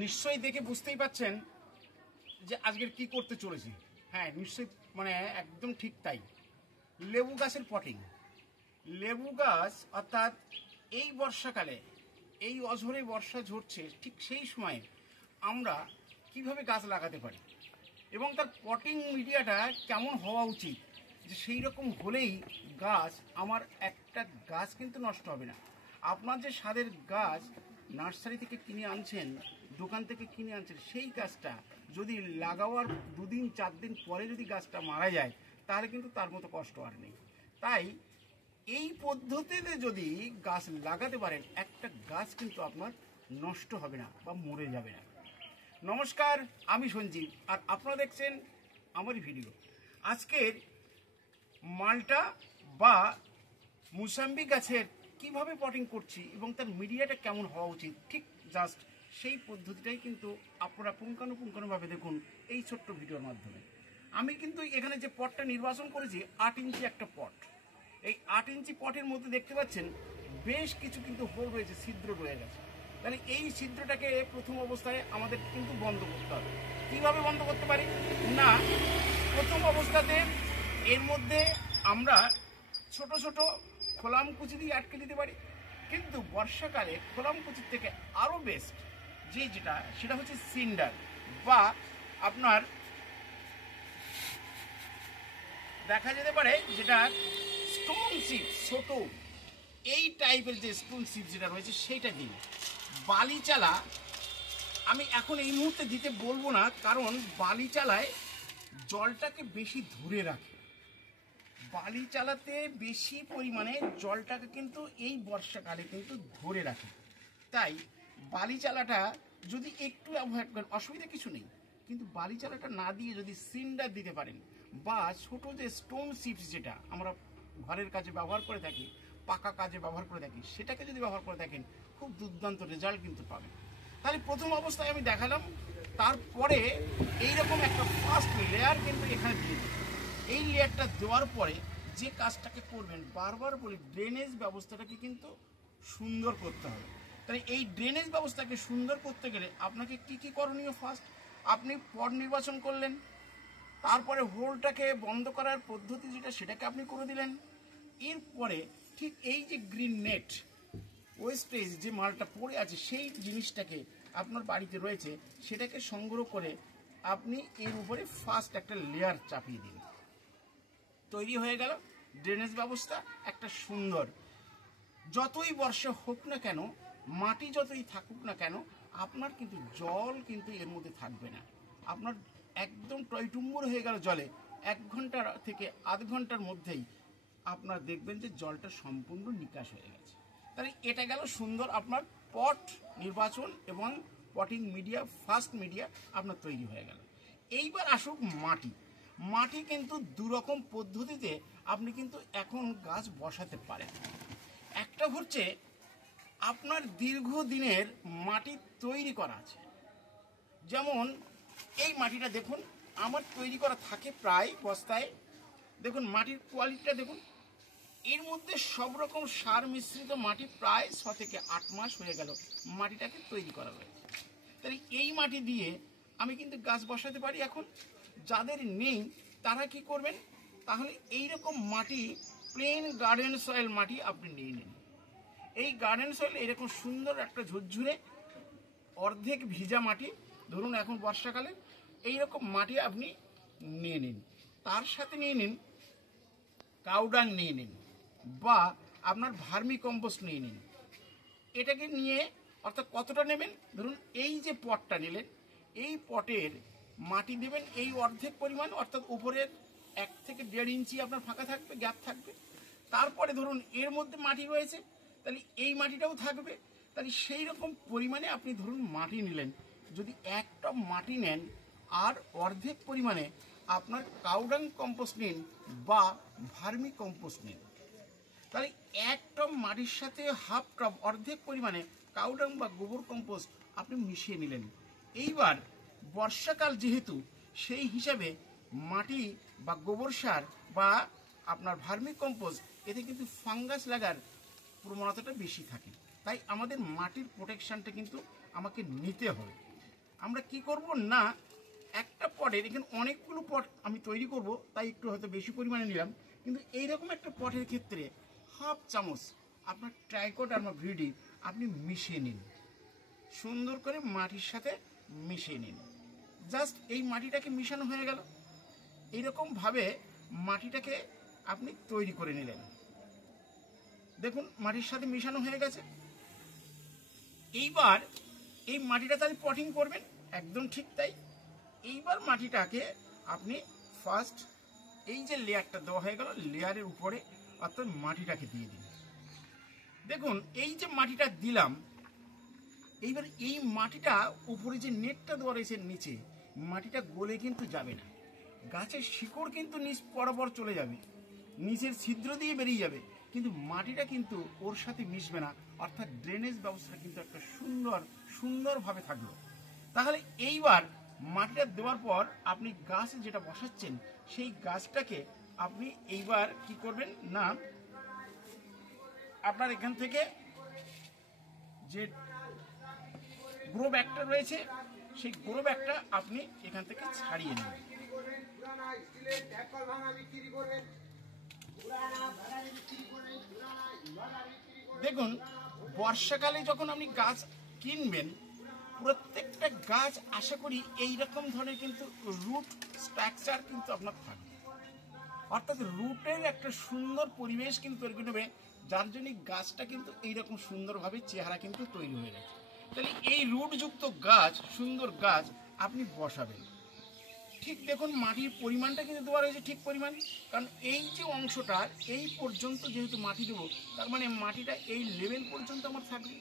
নিশ্চয়ই দেখে বুঝতেই পাচ্ছেন যে আজকের কি করতে চলেছি। হ্যাঁ, নিশ্চয়ই মানে একদম ঠিক তাই। লেবু গাছের পটিং। লেবু গাছ অর্থাৎ এই বর্ষাকালে, এই অঝোরে বর্ষা ঝরছে, ঠিক সেই সময়ে আমরা কিভাবে গাছ লাগাতে পারি এবং তার পটিং মিডিয়াটা কেমন হওয়া উচিত, যে সেই রকম হলেই গাছ, আমার একটা গাছ কিন্তু নষ্ট হবে না। আপনার যে স্বাদের গাছ নার্সারি থেকে কিনে আনছেন, দোকান থেকে কিনে আনছেন, সেই গাছটা যদি লাগাওয়ার 2-4 দিন পরে যদি গাছটা মারা যায়, তাহলে কিন্তু তার মতো কষ্ট আর নেই। তাই এই পদ্ধতিতে যদি গাছ লাগাতে পারেন, একটা গাছ কিন্তু আপনার নষ্ট হবে না বা মরে যাবে না। নমস্কার, আমি সঞ্জীব, আর আপনারা দেখছেন আমারই ভিডিও। আজকের মালটা বা মুসাম্বি গাছের কিভাবে পটিং করছি এবং তার মিডিয়াটা কেমন হওয়া উচিত, ঠিক জাস্ট সেই পদ্ধতিটাই কিন্তু আপনারা পুঙ্খানুপুঙ্খানুভাবে দেখুন এই ছোট্ট ভিডিওর মাধ্যমে। আমি কিন্তু এখানে যে পটটা নির্বাচন করেছি 8 ইঞ্চি একটা পট। এই 8 ইঞ্চি পটের মধ্যে দেখতে পাচ্ছেন বেশ কিছু কিন্তু হোল রয়েছে, ছিদ্র রয়ে গেছে। তাহলে এই ছিদ্রটাকে প্রথম অবস্থায় আমাদের কিন্তু বন্ধ করতে হবে। কিভাবে বন্ধ করতে পারি না, প্রথম অবস্থাতে এর মধ্যে আমরা ছোট ছোট খোলামকুচি দিয়ে আটকে দিতে পারি, কিন্তু বর্ষাকালে খোলামকুচির থেকে আরও বেস্ট সেটা হচ্ছে সিন্ডার, বা আপনার দেখা যেতে পারে যেটা স্টোন চিপ, ছোট এই টাইপের যে স্টোন চিপ যেটা রয়েছে সেইটা দিন। বালি চালা আমি এখন এই মুহূর্তে দিতে বলবো না, কারণ বালি চালায় জলটাকে বেশি ধরে রাখে। বালি চালাতে বেশি পরিমাণে জলটাকে কিন্তু এই বর্ষাকালে কিন্তু ধরে রাখে। তাই বালি চালাটা যদি একটু অ্যাভয়েড করেন, অসুবিধা কিছু নেই, কিন্তু বালি চালাটা না দিয়ে যদি সিন্ডার দিতে পারেন, বা ছোট যে স্টোন চিপস যেটা আমরা ঘরের কাজে ব্যবহার করে থাকি, পাকা কাজে ব্যবহার করে থাকি, সেটাকে যদি ব্যবহার করে থাকেন, খুব দুর্দান্ত রেজাল্ট কিন্তু পাবেন। তাহলে প্রথম অবস্থায় আমি দেখালাম, তারপরে এইরকম একটা ফার্স্ট লেয়ার কিন্তু এখানে দিয়ে দিই। এই লেয়ারটা দেওয়ার পরে যে কাজটাকে করবেন, বারবার বলি, ড্রেনেজ ব্যবস্থাটাকে কিন্তু সুন্দর করতে হবে। তাই এই ড্রেনেজ ব্যবস্থাকে সুন্দর করতে গেলে আপনাকে কি কি করণীয়? ফার্স্ট আপনি পট নির্বাচন করলেন, তারপরে হোলটাকে বন্ধ করার পদ্ধতি যেটা সেটাকে আপনি করে দিলেন। এরপরে ঠিক এই যে গ্রিন নেট ওয়েস্টেজ যে মালটা পড়ে আছে, সেই জিনিসটাকে আপনার বাড়িতে রয়েছে, সেটাকে সংগ্রহ করে আপনি এর উপরে ফার্স্ট একটা লেয়ার চাপিয়ে দিন। তৈরি হয়ে গেল ড্রেনেজ ব্যবস্থা একটা সুন্দর। যতই বর্ষা হোক না কেন, মাটি যতই থাকুক না কেন, আপনার কিন্তু জল কিন্তু এর মধ্যে থাকবে না। আপনার একদম টইটুম্বুর হয়ে গেল জলে, 1 ঘন্টা থেকে আধ ঘন্টার মধ্যেই আপনার দেখবেন যে জলটা সম্পূর্ণ নিকাশ হয়ে গেছে। তাহলে এটা গেল সুন্দর আপনার পট নির্বাচন এবং পটিং মিডিয়া, ফার্স্ট মিডিয়া আপনার তৈরি হয়ে গেল। এইবার আসুক মাটি। মাটি কিন্তু দুরকম পদ্ধতিতে আপনি কিন্তু এখন গাছ বসাতে পারেন। একটা হচ্ছে আপনার দীর্ঘদিনের মাটি তৈরি করা আছে, যেমন এই মাটিটা দেখুন, আমার তৈরি করা থাকে প্রায় বস্তায়। দেখুন মাটির কোয়ালিটিটা দেখুন, এর মধ্যে সব রকম সার মিশ্রিত মাটি, প্রায় 6 থেকে 8 মাস হয়ে গেল মাটিটাকে তৈরি করা হয়েছে। তাই এই মাটি দিয়ে আমি কিন্তু গাছ বসাতে পারি। এখন যাদের নেই তারা কি করবেন, তাহলে এইরকম মাটি, প্লেন গার্ডেন সয়েল মাটি আপনি নিয়ে নিন। এই গার্ডেন সয়েল এরকম সুন্দর একটা ঝুরঝুরে অর্ধেক ভিজা মাটি, ধরুন এখন বর্ষাকালে এইরকম মাটি আপনি নিয়ে নিন। তার সাথে নিয়ে নিন কাউডাং নিয়ে নিন, বা আপনার ভার্মি কম্পোস্ট নিয়ে নিন। এটাকে নিয়ে, অর্থাৎ কতটা নেবেন, ধরুন এই যে পটটা নিলেন, এই পটের মাটি দেবেন এই অর্ধেক পরিমাণ, অর্থাৎ উপরের 1 থেকে 1.5 ইঞ্চি আপনার ফাঁকা থাকবে, গ্যাপ থাকবে। তারপরে ধরুন এর মধ্যে মাটি রয়েছে, তাহলে এই মাটিটাও থাকবে। তাহলে সেই রকম পরিমাণে আপনি ধরুন মাটি নিলেন, যদি 1 টব মাটি নেন, আর অর্ধেক পরিমাণে আপনার কাউডাং কম্পোস্ট নিন বা ভার্মি কম্পোস্ট নিন। তাহলে 1 টব মাটির সাথে হাফ টব, অর্ধেক পরিমাণে কাউডাং বা গোবর কম্পোস্ট আপনি মিশিয়ে নিলেন। এইবার বর্ষাকাল যেহেতু, সেই হিসাবে মাটি বা গোবর সার বা আপনার ভার্মি কম্পোস্ট, এতে কিন্তু ফাঙ্গাস লাগার প্রবণতাটা বেশি থাকে। তাই আমাদের মাটির প্রোটেকশনটা কিন্তু আমাকে নিতে হবে। আমরা কি করব না, একটা পটের এখানে অনেকগুলো পট আমি তৈরি করব, তাই একটু হয়তো বেশি পরিমাণে নিলাম, কিন্তু এইরকম একটা পটের ক্ষেত্রে হাফ চামচ আপনার ট্রাইকোডার্মা ভিডি আপনি মিশিয়ে নিন, সুন্দর করে মাটির সাথে মিশিয়ে নিন। জাস্ট এই মাটিটাকে মিশানো হয়ে গেল। এইরকমভাবে মাটিটাকে আপনি তৈরি করে নিলেন। দেখুন মাটির সাথে মিশানো হয়ে গেছে। এইবার এই মাটিটা তাহলে পটিং করবেন, একদম ঠিক তাই। এইবার মাটিটাকে আপনি ফার্স্ট এই যে লেয়ারটা দেওয়া হয়ে গেল, লেয়ারের উপরে অর্থাৎ মাটিটাকে দিয়ে দিন। দেখুন এই যে মাটিটা দিলাম, এইবার এই মাটিটা উপরে যে নেটটা দেওয়া রয়েছে নিচে, মাটিটা গলে কিন্তু যাবে না, গাছের শিকড় কিন্তু নিচ বরাবর চলে যাবে, নিচের ছিদ্র দিয়ে বেরিয়ে যাবে, কিন্তু মাটিটা কিন্তু ওর সাথে মিশবে না, অর্থাৎ ড্রেনেজ ব্যবস্থা কিন্তু একটা সুন্দরভাবে থাকলো। তাহলে এইবার মাটিটা দেওয়ার পর আপনি গাছ যেটা বসাচ্ছেন সেই গাছটাকে আপনি এইবার কি করবেন না, আপনার এখান থেকে যে গ্রো ব্যাগটা রয়েছে সেই গ্রো ব্যাগটা আপনি এখান থেকে ছাড়িয়ে নেবেন। দেখুন বর্ষাকালে যখন আপনি গাছ কিনবেন, প্রত্যেকটা গাছ আশা করি এইরকম ধরনের কিন্তু রুট স্ট্রাকচার কিন্তু আপনার থাকবে, অর্থাৎ রুটের একটা সুন্দর পরিবেশ কিন্তু তৈরি করবে, যার জন্য গাছটা কিন্তু এইরকম সুন্দরভাবে চেহারা কিন্তু তৈরি হয়ে গেছে। তাহলে এই রুটযুক্ত গাছ, সুন্দর গাছ আপনি বসাবেন। ঠিক দেখুন মাটির পরিমাণটা কিন্তু দেওয়া রয়েছে ঠিক পরিমাণ, কারণ এই যে অংশটা এই পর্যন্ত যেহেতু মাটি দেবো, তার মানে মাটিটা এই লেভেল পর্যন্ত আমার থাকবে।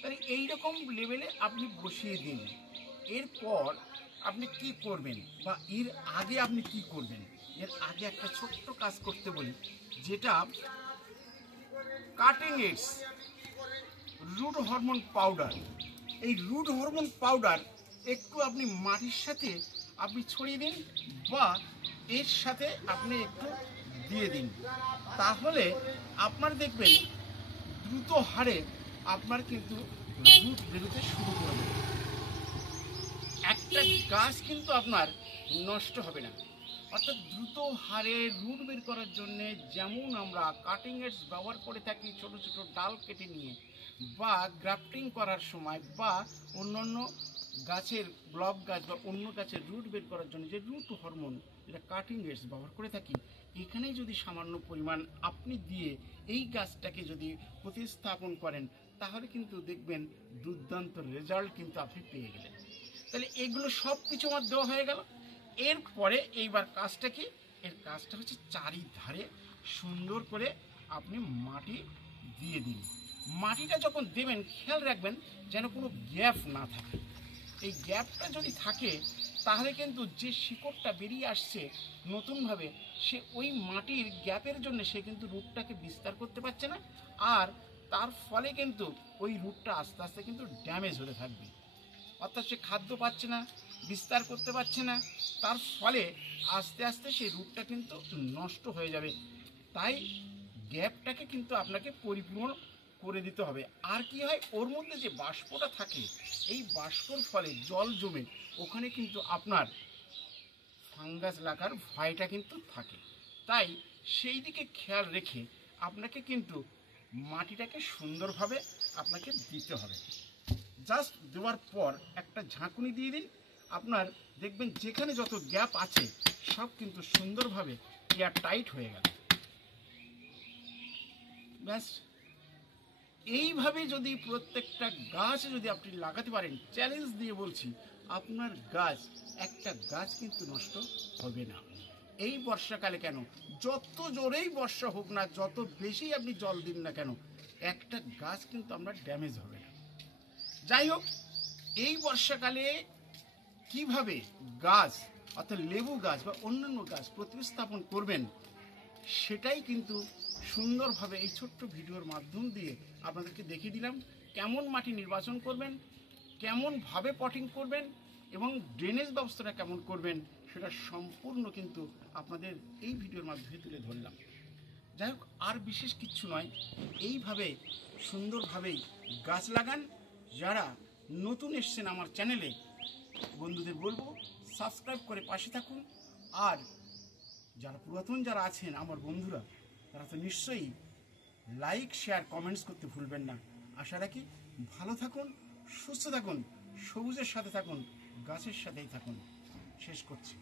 তাহলে এইরকম লেভেলে আপনি বসিয়ে দিন। এরপর আপনি কি করবেন বা এর আগে আপনি কি করবেন, এর আগে একটা ছোট্ট কাজ করতে বলি, যেটা cutting aids root hormone powder. এই রুট হরমোন পাউডার একটু আপনি মাটির সাথে আপনি ছড়িয়ে দিন বা এর সাথে আপনি একটু দিয়ে দিন, তাহলে আপনার দেখবেন দ্রুত হারে আপনার কিন্তু রুট বেরোতে শুরু করবে। একটা গাছ কিন্তু আপনার নষ্ট হবে না, অর্থাৎ দ্রুত হারে রুট বের করার জন্য যেমন আমরা কাটিং এডস ব্যবহার করে থাকি, ছোট ছোট ডাল কেটে নিয়ে বা গ্রাফটিং করার সময় বা অন্যান্য গাছের ব্লক গাছ বা অন্য গাছের রুট বের করার জন্য যে রুট হরমোন যেটা কাটিং এডস ব্যবহার করে থাকি, এখানেই যদি সামান্য পরিমাণ আপনি দিয়ে এই গাছটাকে যদি প্রতিস্থাপন করেন, তাহলে কিন্তু দেখবেন দুর্দান্ত রেজাল্ট কিন্তু আপনি পেয়ে গেলেন। তাহলে এগুলো সব কিছু আমার দেওয়া হয়ে গেল। এরপরে এইবার কাজটা কি, এর কাজটা হচ্ছে চারিধারে সুন্দর করে আপনি মাটি দিয়ে দিন। মাটিটা যখন দেবেন খেয়াল রাখবেন যেন কোনো গ্যাপ না থাকে। এই গ্যাপটা যদি থাকে তাহলে কিন্তু যে শিকড়টা বেরিয়ে আসছে নতুনভাবে, সে ওই মাটির গ্যাপের জন্য সে কিন্তু রুটটাকে বিস্তার করতে পারছে না, আর তার ফলে কিন্তু ওই রুটটা আস্তে আস্তে কিন্তু ড্যামেজ হতে থাকবে, অর্থাৎ সে খাদ্য পাচ্ছে না, বিস্তার করতে পারছে না, তার ফলে আস্তে আস্তে সেই রুটটা কিন্তু নষ্ট হয়ে যাবে। তাই গ্যাপটাকে কিন্তু আপনাকে পরিপূর্ণ করে দিতে হবে। আর কি হয়, ওর মধ্যে যে বাষ্পটা থাকে, এই বাষ্পর ফলে জল জমে ওখানে কিন্তু আপনার ফাঙ্গাস লাগার ভয়টা কিন্তু থাকে। তাই সেই দিকে খেয়াল রেখে আপনাকে কিন্তু মাটিটাকে সুন্দরভাবে আপনাকে দিতে হবে। জাস্ট দেওয়ার পর একটা ঝাঁকুনি দিয়ে দিন, আপনার দেখবেন যেখানে যত গ্যাপ আছে সব কিন্তু সুন্দরভাবে এয়ার টাইট হয়ে গেল। ব্যাস এইভাবে যদি প্রত্যেকটা গাছ যদি আপনি লাগাতে পারেন, চ্যালেঞ্জ দিয়ে বলছি আপনার গাছ একটা গাছ কিন্তু নষ্ট হবে না। এই বর্ষাকালে কেন, যত জোরেই বর্ষা হোক না, যত বেশি আপনি জল দিন না কেন, একটা গাছ কিন্তু আমরা ড্যামেজ হবে না। যাই হোক, এই বর্ষাকালে কিভাবে গাছ অর্থাৎ লেবু গাছ বা অন্যান্য গাছ প্রতিস্থাপন করবেন, সেটাই কিন্তু সুন্দরভাবে এই ছোট্ট ভিডিওর মাধ্যম দিয়ে আপনাদেরকে দেখিয়ে দিলাম। কেমন মাটি নির্বাচন করবেন, কেমনভাবে পটিং করবেন এবং ড্রেনেজ ব্যবস্থাটা কেমন করবেন, সেটা সম্পূর্ণ কিন্তু আপনাদের এই ভিডিওর মাধ্যমে তুলে ধরলাম। যাই হোক, আর বিশেষ কিচ্ছু নয়, এইভাবে সুন্দরভাবেই গাছ লাগান। যারা নতুন এসছেন আমার চ্যানেলে, বন্ধুদের বলবো সাবস্ক্রাইব করে পাশে থাকুন। আর যারা পুরাতন যারা আছেন আমার বন্ধুরা, তারা তো নিশ্চয়ই লাইক শেয়ার কমেন্টস করতে ভুলবেন না। আশা রাখি ভালো থাকুন, সুস্থ থাকুন, সবুজের সাথে থাকুন, গাছের সাথেই থাকুন। শেষ করছি।